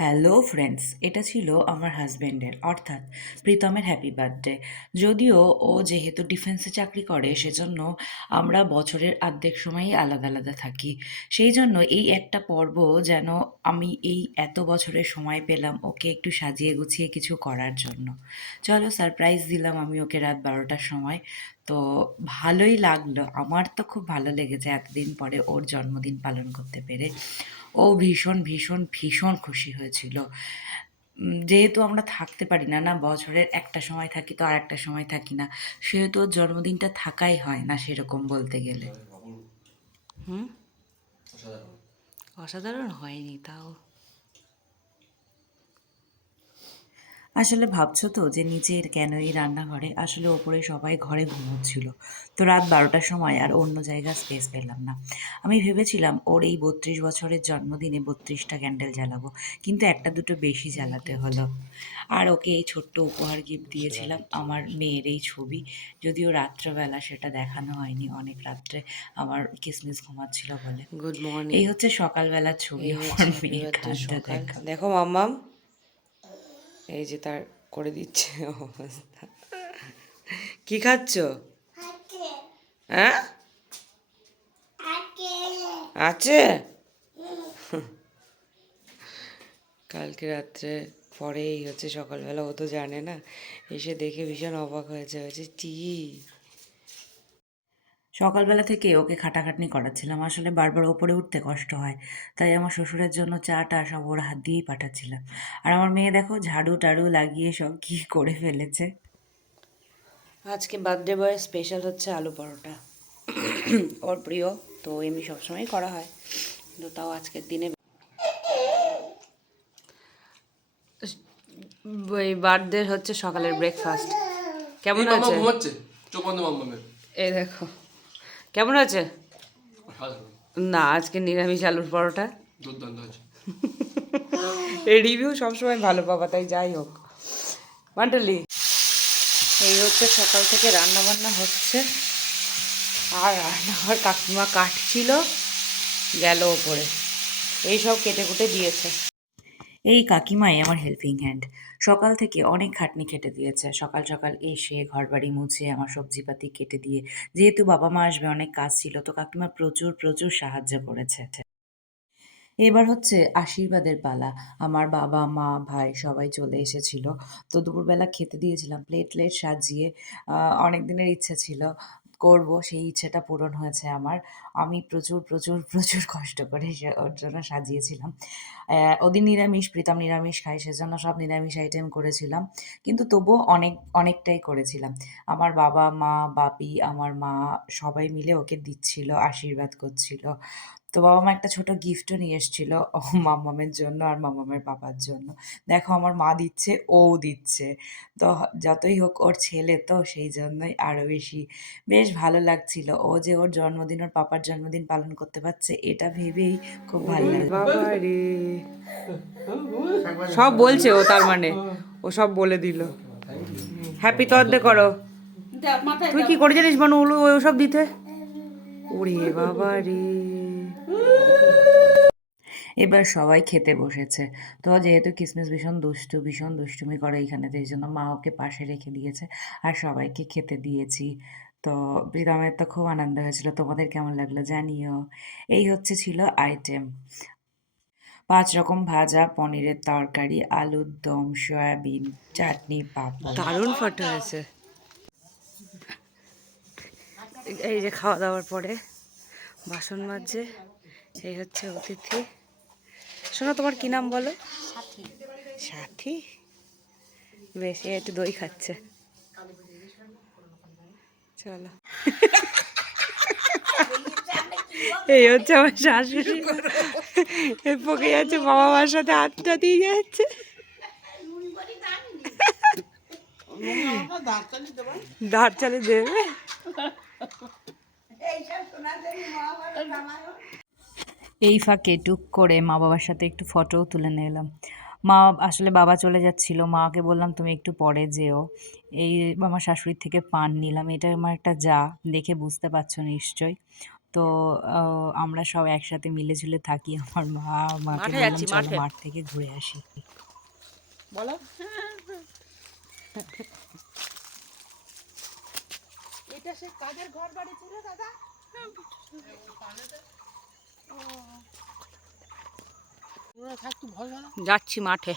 Hello friends, এটা ছিল আমার হাজব্যান্ডের অর্থাৎ প্রীতমের হ্যাপি বার্থডে। যদিও ও যেহেতু ডিফেন্সে চাকরি করে সেজন্য আমরা বছরের অর্ধেক সময়ই আলাদা আলাদা থাকি। সেই জন্য এই একটা পর্ব যেন আমি এই এত বছরের সময় পেলাম ওকে একটু সাজিয়ে গুছিয়ে কিছু করার জন্য। চলো সারপ্রাইজ দিলাম আমি ওকে রাত 12টার সময়। তো ভালোই লাগলো, আমার তো খুব ভালো লেগেছে এতদিন পরে ওর জন্মদিন পালন করতে পেরে। ও ভীষণ ভীষণ ভীষণ খুশি হয়েছিল। যেহেতু আমরা থাকতে পারি না, না বছরের একটা সময় থাকি তো আর একটা সময় থাকি না, সেহেতু ওর জন্মদিনটা থাকাই হয় না সেরকম বলতে গেলে। হুম, অসাধারণ হয়নি তাও। আসলে ভাবছো তো যে নিচের কেন এই রান্নাঘরে, আসলে ওপরে সবাই ঘরে ঘুমোচ্ছিল, তো রাত 12টার সময় আর অন্য জায়গা স্পেস পেলাম না। আমি ভেবেছিলাম ওর এই 32 বছরের জন্মদিনে 32টা ক্যান্ডেল জ্বালাবো, কিন্তু একটা দুটো বেশি জ্বালাতে হলো। আর ওকে এই ছোট্ট উপহার গিফট দিয়েছিলাম, আমার মেয়ের এই ছবি। যদিও রাত্রেবেলা সেটা দেখানো হয়নি, অনেক রাত্রে আমার কিসমিস ঘুমাচ্ছিল বলে। Good morning. এই হচ্ছে সকালবেলার ছবি এই আমার হচ্ছে হ্যাপি মেয়ের বার্থডে কাঁদতে সকাল। দেখা। দেখো মাম্মাম, এই যে তার করে দিচ্ছে অবস্থা। কি খাচ্ছ? হ্যাঁ, আছে। কালকে রাত্রে পরে এই হচ্ছে সকালবেলা, ও তো জানে না, এসে দেখে ভীষণ অবাক হয়েছে, হয়েছে টি। সকালবেলা থেকে ওকে খাটাখাটনি করাচ্ছিলাম, আসলে বারবার ওপরে উঠতে কষ্ট হয়, তাই আমার শ্বশুরের জন্য চাটা সব ওর হাত দিয়েই পাঠাচ্ছিলাম। আর আমার মেয়ে দেখো ঝাড়ু টাড়ু লাগিয়ে সব কি করে ফেলেছে। আজকে বার্থডে বয়ের স্পেশাল হচ্ছে আলু পরোটা। ওর প্রিয়, তো এমনি সবসময় করা হয়, কিন্তু তাও আজকের দিনে ওই বার্থডে হচ্ছে সকালের ব্রেকফাস্ট। কেমন এই মাম্মা আছে? ঘুমাচ্ছে, চোখ বন্ধ মাম্মামের। এই দেখো কেমন আছে। অসাধারণ, না, আজকে নিরামিষ আলুর পরোটা। দুর্দান্ত আছে। এই রিভিউ সবসময় ভালো পাবা, তাই যাই হোক। মান্টলি, এই হচ্ছে সকাল থেকে রান্না বান্না হচ্ছে, আর রান্নাঘর কাকিমা কাটছিল, গেল ওপরে, এই সব কেটে কুটে দিয়েছে। এই কাকিমাই আমার হেল্পিং হ্যান্ড, সকাল থেকে অনেক খাটনি খেটে দিয়েছে। সকাল সকাল এসে ঘরবাড়ি মুছে আমার সবজিপাতি কেটে দিয়ে, যেহেতু বাবা মা আসবে অনেক কাজ ছিল, তো কাকিমা প্রচুর প্রচুর সাহায্য করেছে। এবার হচ্ছে আশীর্বাদের পালা। আমার বাবা মা ভাই সবাই চলে এসেছিল, তো দুপুরবেলা খেতে দিয়েছিলাম প্লেট প্লেট সাজিয়ে। অনেক দিনের ইচ্ছে ছিল করব, সেই ইচ্ছেটা পূরণ হয়েছে আমার। আমি প্রচুর প্রচুর প্রচুর কষ্ট করে ওর জন্য সাজিয়েছিলাম। ওদিন নিরামিষ, প্রীতম নিরামিষ খায় সেজন্য সব নিরামিষ আইটেম করেছিলাম, কিন্তু তবুও অনেকটাই করেছিলাম। আমার বাবা মা বাপি আমার মা সবাই মিলে ওকে দিচ্ছিল, আশীর্বাদ করছিল। তো বাবা মা একটা ছোট গিফটও নিয়ে এসেছিল মাম্মামের জন্য আর মাম্মামের পাপার জন্য। দেখো আমার মা দিচ্ছে, ওও দিচ্ছে। তো যতই হোক ওর ছেলে তো, সেই জন্যই আরো বেশি বেশ ভালো লাগছিল। ও যে ওর জন্মদিন, ওর পাপার জন্মদিন পালন করতে পারছে, এটা ভেবেই খুব ভালো ওরে লাগছে। বাবা রে, সব বলছে ও, তার মানে ও সব বলে দিল। হ্যাপি বার্থডে করো। তুই কি করে জানিস মানু ওগুলো ওসব দিতে? ওরে বাবা রে। এবার সবাই খেতে বসেছে। তো যেহেতু কিসমিস ভীষণ দুষ্টু, ভীষণ দুষ্টুমি করে এইখানেতে, এই জন্য মা ওকে পাশে রেখে দিয়েছে আর সবাইকে খেতে দিয়েছি। তো প্রীতমের তো খুব আনন্দ হয়েছিল। তোমাদের কেমন লাগলো জানিও। এই হচ্ছে ছিল আইটেম: 5 রকম ভাজা, পনিরের তরকারি, আলুর দম, সয়াবিন, চাটনি, পাঁপড়। দারুণ ফটো আছে। এই যে খাওয়া দাওয়ার পরে বাসন মাজছে, এই হচ্ছে অতিথি। শোনো, তোমার কি নাম বলো? সাথী। বেশ, এই একটু দই খাচ্ছে। চলো। এই হচ্ছে আমার শাশুড়ি, পকে যাচ্ছে, বাবা মার সাথে আড্ডা দিয়ে যাচ্ছে। দাঁড় চালে দেবে। এই ফাঁকে টুক করে মা বাবার সাথে একটু ফটোও তুলে নিলাম। মা আসলে বাবা চলে যাচ্ছিল, মাকে বললাম তুমি একটু পরে যেও। এই আমার শাশুড়ির থেকে পান নিলাম, এটা আমার একটা যা, দেখে বুঝতে পারছো নিশ্চয়ই। তো আমরা সব একসাথে মিলেঝুলে থাকি। আমার মাকে মাঠে বললাম যাচ্ছি, চলো মাঠে। মাঠ থেকে ঘুরে আসি। বলো। এটা সে কাদের ঘর বাড়ি ছিল দাদা? যাচ্ছি মাঠে।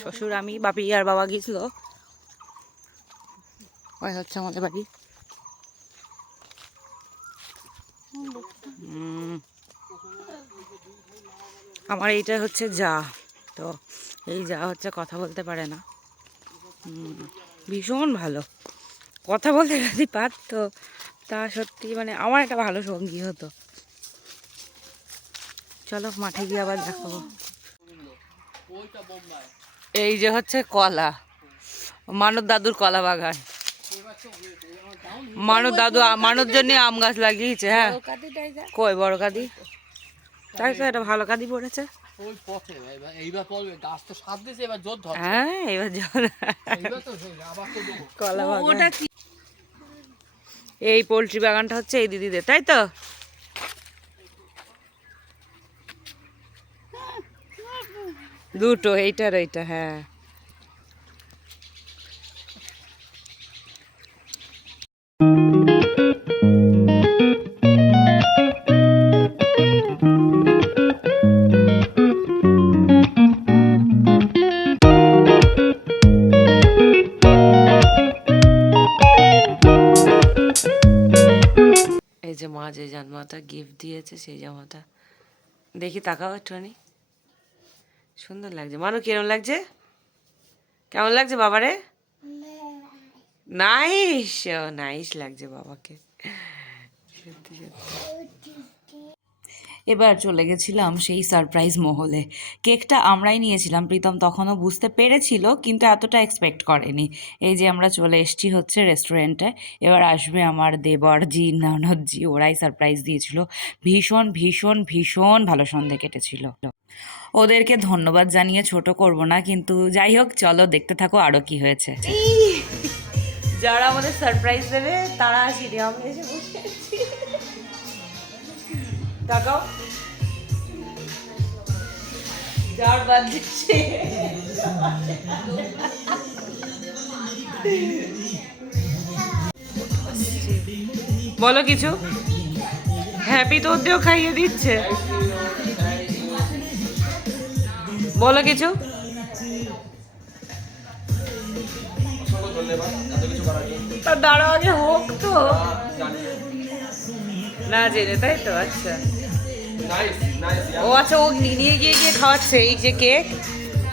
শ্বশুর, আমি, বাপি আর বাবা গিয়েছিল। ওই হচ্ছে আমাদের বাড়ি। আমার এইটা হচ্ছে যা। তো এই যা হচ্ছে কথা বলতে পারে না। ভীষণ ভালো, কথা বলতে যদি পারতো তা সত্যি মানে আমার একটা ভালো সঙ্গী হতো। চলো মাঠে গিয়ে আবার দেখাবো। এই যে হচ্ছে কলা, মানব দাদুর কলা বাগান। মানব দাদু মানব জন্য আম গাছ লাগিয়েছে। হ্যাঁ, কই বড় কাদি? তাই তো, এটা ভালো কাদি পড়েছে। হ্যাঁ, এবার জল। কলা বাগান। এই পোল্ট্রি বাগানটা হচ্ছে এই দিদিদের, তাই তো? দুটো, এইটার এইটা। হ্যাঁ, এই যে মা যে জামাটা গিফট দিয়েছে সেই জামাটা দেখি, তাকাও একটুখানি। সুন্দর লাগছে। মানু কিরম লাগছে? কেমন লাগছে বাবারে? নাইস, নাইস লাগছে বাবাকে। সত্যি সত্যি। এবার চলে গেছিলাম সেই সারপ্রাইজ মহলে। কেকটা আমরাই নিয়েছিলাম, প্রীতম তখনও বুঝতে পেরেছিল কিন্তু এতটা এক্সপেক্ট করেনি। এই যে আমরা চলে এসেছি হচ্ছে রেস্টুরেন্টে, এবার আসবে আমার দেবরজি ননদজি, ওরাই সারপ্রাইজ দিয়েছিল। ভীষণ ভীষণ ভীষণ ভালো সন্ধে কেটেছিল। ওদেরকে ধন্যবাদ জানিয়ে ছোট করব না, কিন্তু যাই হোক চলো দেখতে থাকো আরও কি হয়েছে। যারা আমাদের সারপ্রাইজ দেবে তারা আসিনি, আমরা এসে বসে আছি। তাকাও, যার বাদ দিচ্ছে। বলো কিছু। হ্যাপি তোর দিয়েও খাইয়ে দিচ্ছে। বলো কিছু। তা দাঁড়াও, আগে হোক তো। না জেনে, তাই তো? আচ্ছা, ও আচ্ছা, ও নিয়ে গিয়ে গিয়ে খাওয়াচ্ছে। এই যে কেক,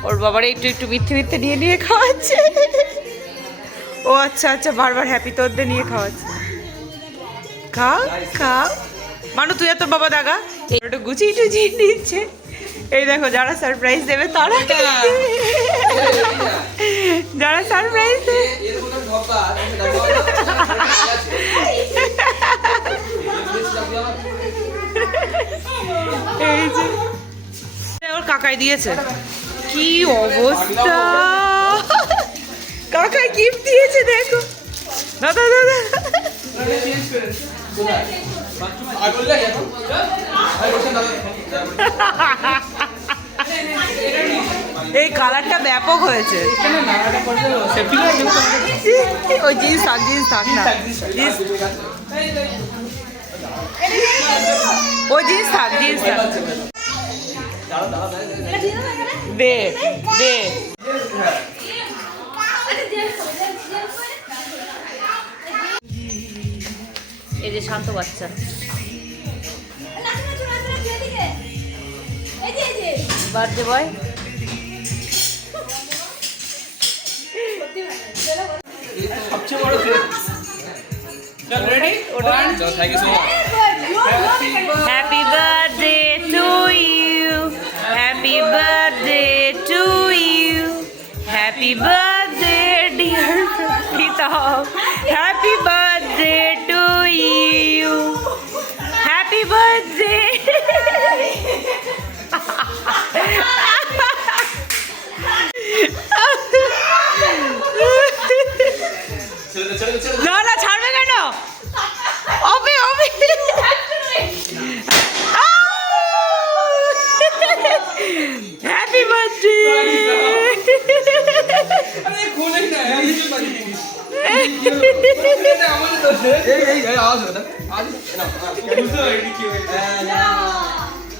ওর বাবার একটু একটু মিথ্যে মিথ্যে নিয়ে নিয়ে খাওয়াচ্ছে। ও আচ্ছা আচ্ছা, বারবার হ্যাপি তোরদের নিয়ে খাওয়াচ্ছে। খাও খাও। মানু তুই আর তোর বাবা দাগা একটু গুছিয়ে টুচিয়ে নিচ্ছে। এই দেখো, যারা সারপ্রাইজ দেবে তারা, যারা সারপ্রাইজ দেবে। এই যে ওর কাকাই দিয়েছে। কি অবস্থা! কাকাই গিফট দিয়েছে, দেখো। দাদা দাদা, এই কালারটা ব্যাপক হয়েছে। ওই জিন্স থাক, জিন্স থাক না, ওই জিন্স থাক, জিন্স থাক। দে দে। এই যে শান্ত বাচ্চা, বার্থডে বয়। সবচেয়ে বড় কেক। চল রেডি? চল, thank you so much. Happy birthday to you, happy birthday to you, happy birthday dear Pritam, happy birthday to you, happy birthday.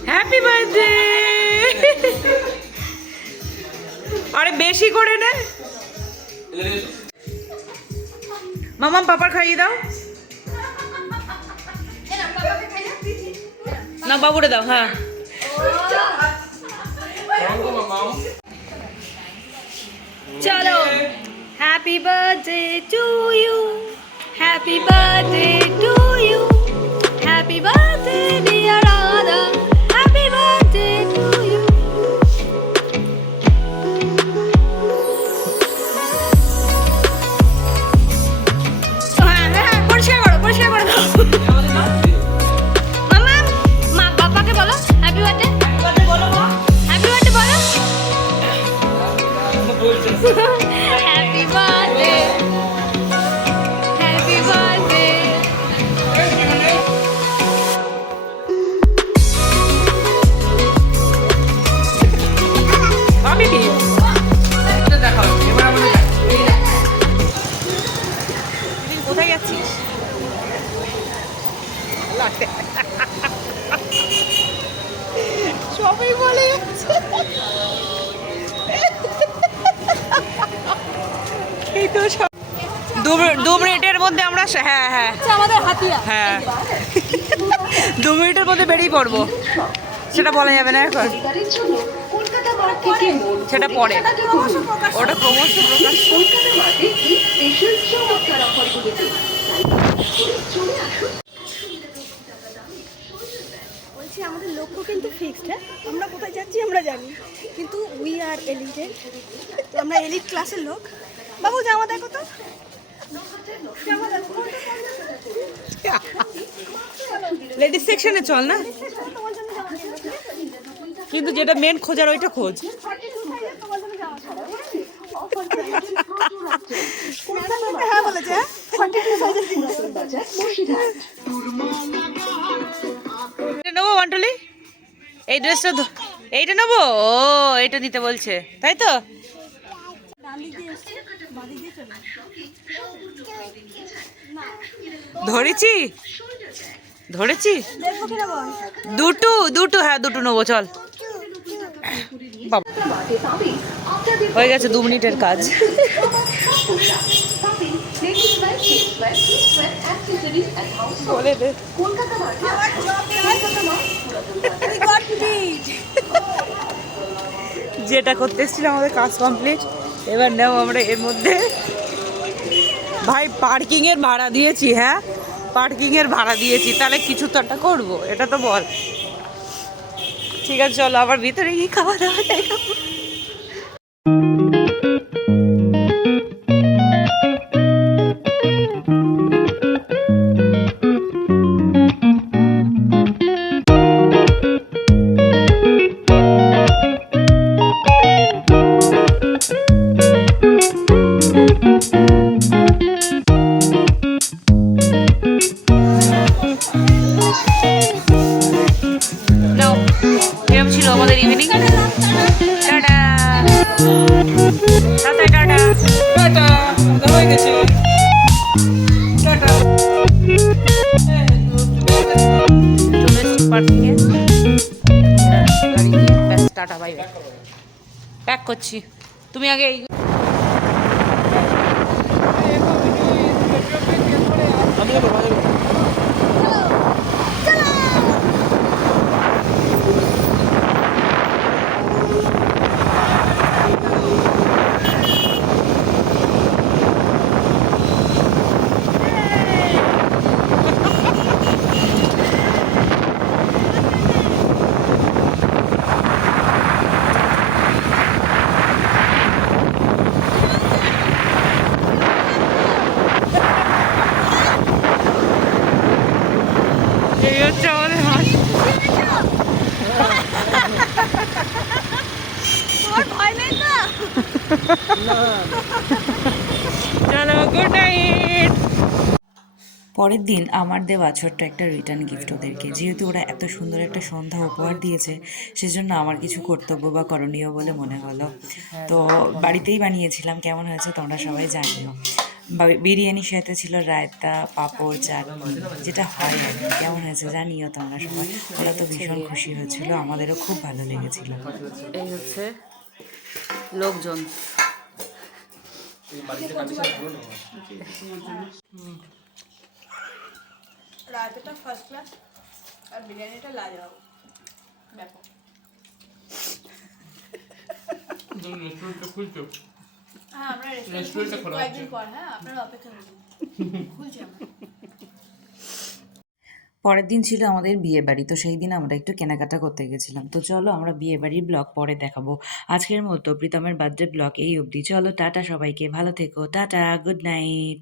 Happy birthday. আরে বেশি করে নে। মামাম পাপার খাইয়ে দাও। না বাবুরে দাও। হ্যাঁ चलो happy birthday to you happy birthday to you happy birthday dear Radha happy birthday to you পরিষ্কার করে দাও মামা মা বাবাকে বলো হ্যাপি বার্থডে বলো মা হ্যাপি বার্থডে বলো Happy birthday. Happy birthday. আমি কি কোথায় যাচ্ছিস? সবাই বলে যাচ্ছে এই তো সব 2 মিনিটের মধ্যে আমরা হ্যাঁ হ্যাঁ আমাদের হাতিয়া হ্যাঁ 2 মিনিটের মধ্যে বেরিয়ে পড়বো। সেটা বলা যাবে না এখন, সেটা পরে, ওটা ক্রমশ প্রকাশ। বলছি আমাদের লক্ষ্য কিন্তু ফিক্সড, হ্যাঁ আমরা কোথায় যাচ্ছি আমরা জানি, কিন্তু উই আর এলিটেড, তো আমরা এলিট ক্লাসের লোক। বাবু জামা দেখো তো, জামা দেখো লেডিস সেকশনে চল না, তোমার জন্য জামা নিয়ে কিন্তু যেটা মেন খোঁজার ওইটা খোঁজ। তোমার জন্য জামা ছাড়া হ্যাঁ বলেছে, হ্যাঁ 42 সাইজের নেবো বান্টুলি, এই ড্রেসটা এইটা নেবো। ও এইটা নিতে বলছে তাই তো। ধরেছি ধরেছি দুটো হ্যাঁ দুটো নেবো চল। বাবা হয়ে গেছে 2 মিনিটের কাজ। বলে দে যেটা করতে এসেছিলাম আমাদের কাজ কমপ্লিট। এবার নেব আমরা এর মধ্যে। ভাই পার্কিং এর ভাড়া দিয়েছি, হ্যাঁ পার্কিং এর ভাড়া দিয়েছি, তাহলে কিছু তো একটা করবো, এটা তো বল। ঠিক আছে চলো আবার ভিতরে গিয়ে খাওয়া দাওয়া দেখাবো। এরকম ছিল আমাদের evening. Tata tata tata tata হয়ে গেছে টাটা। চলে পার্কিং এ গাড়ি নিয়ে ব্যাস টাটা বাই বাই। প্যাক করছি, তুমি আগে এই হচ্ছে আমাদের হাসি। চলো গুড নাইট। পরের দিন আমার দেওয়া ছোট্ট একটা রিটার্ন গিফট ওদেরকে, যেহেতু ওরা এত সুন্দর একটা সন্ধ্যা উপহার দিয়েছে সেজন্য আমার কিছু কর্তব্য বা করণীয় বলে মনে হলো। তো বাড়িতেই বানিয়েছিলাম, কেমন হয়েছে তোমরা সবাই জানিও। বিরিয়ানির সাথে ছিল রায়তা, পাঁপড়, চাটনি, যেটা হয় আর কি। কেমন হয়েছে জানিও তোমরা সবাই। ওরা তো ভীষণ খুশি হয়েছিল, আমাদেরও খুব ভালো লেগেছিল। এই হচ্ছে লোকজন। রায়তাটা ফার্স্ট ক্লাস আর বিরিয়ানিটা লাজবাব ব্যাপক। রেস্টুরেন্টটা খুলছো? হ্যাঁ আমরা রেস্টুরেন্টটা খোলা কয়েকদিন হচ্ছে। পর, হ্যাঁ আপনারা অপেক্ষা করুন, খুলছি আমরা। পরের দিন ছিল আমাদের বিয়ে বাড়ি, তো সেই দিন আমরা একটু কেনাকাটা করতে গেছিলাম। তো চলো আমরা বিয়ে বাড়ির ব্লগ পরে দেখাবো। আজকের মতো প্রীতমের বার্থডে ব্লগ এই অবধি। চলো টাটা সবাইকে, ভালো থেকো, টাটা, গুড নাইট।